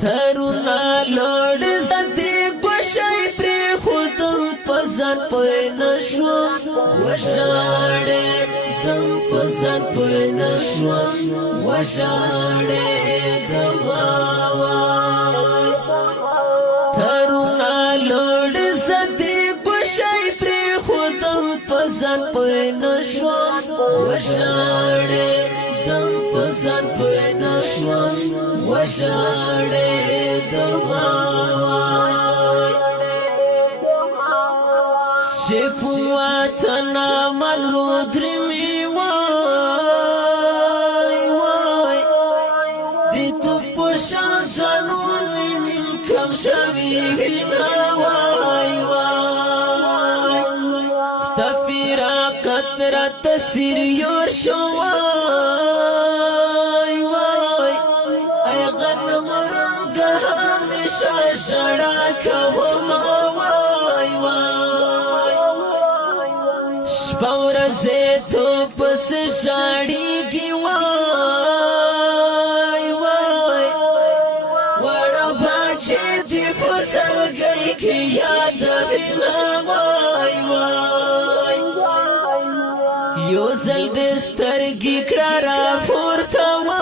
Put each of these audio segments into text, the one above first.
ترونا لوړ زدي ګوشي پر خودم پزن پوي نشو وشاړې دم پزن پوي نشو وشاړې دم ترونا لوړ زدي ګوشي پر خودم پزن پوي نشو وشاړې دم پزن پوي نشو وشاړې دم شفواتنا من رودرمي وای دي تو پشان زنون من کم شوی هنا وای ستفیرا قطرة تسیر یور شو وای ای غنم رنگ همیشه شڑا کوما پورزه تو پس شاڑی کی وای وڑا باچه دی فسر گئی کی یاد بنا وای یو زل دسترگی کرارا پورتا وای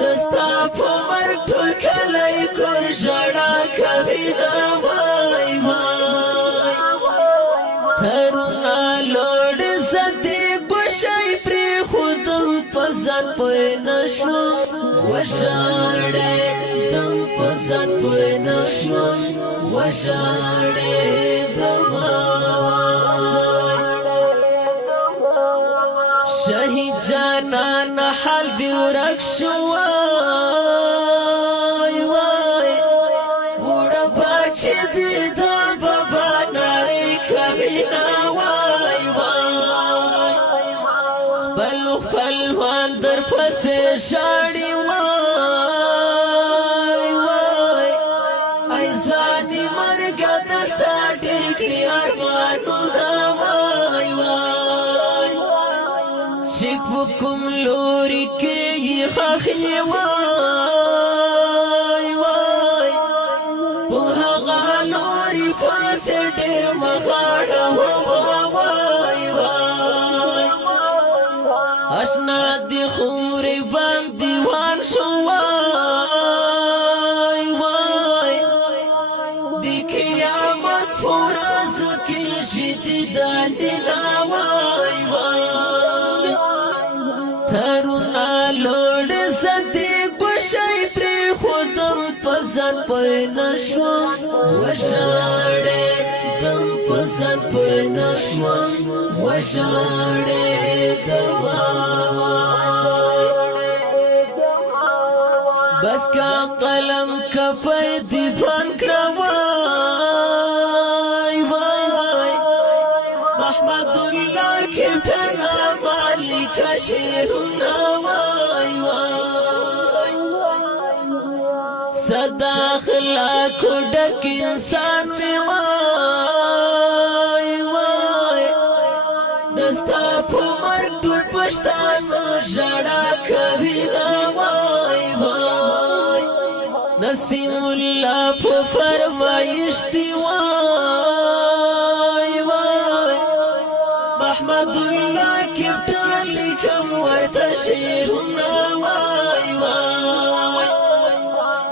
دستا پمر ٹول کلائی کور شاڑا کبینا ترونا لوړ زدي ګوشي پر خودم پزن پوي نشو وشاړې دم پزن پوي نشو وشاړې دم شهید جانان حال دی ورک شو وای وړه باچې دي دا بابا ناري کبینا وای خپل وان در پسې شاړي وای ای ځاني مرګ دستا ډېر کړي ارمانونه وای چې په کوم لوري کې یې خخي وای په هغه لوري پسې ډېر مخاړه وای اشنا دی خوري باندې وان شو وای دی قیامت فرض کی شدید دینا وای ترونا لوړ زدي ګوشي پر خودم پزن پوي نشو وشاړې دم پزن پوي نشو وشاړې دم بس کا قلم کپي دی فن کړوای محمد الله کټنا مالک شیرنا وای صدا اخلاق ډک انسان می وای دستا په مرګ پښتانه ژړا کوي وای نسیم الله په فرمایش دی وای محمد الله کپټان لیکم ورته شیرونه وای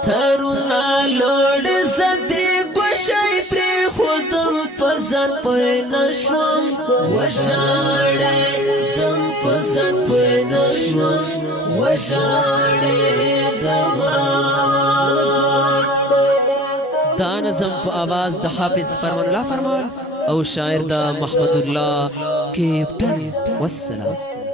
ترونا لوړ زدي ګوشي پر خودم پزن پوي نشو وشاړې دم پزن پوي نشو وشاړې دم دا نظم په आवाज د حافظ فرمان الله فرمان او شاعر د محمد الله کیپټن والسلام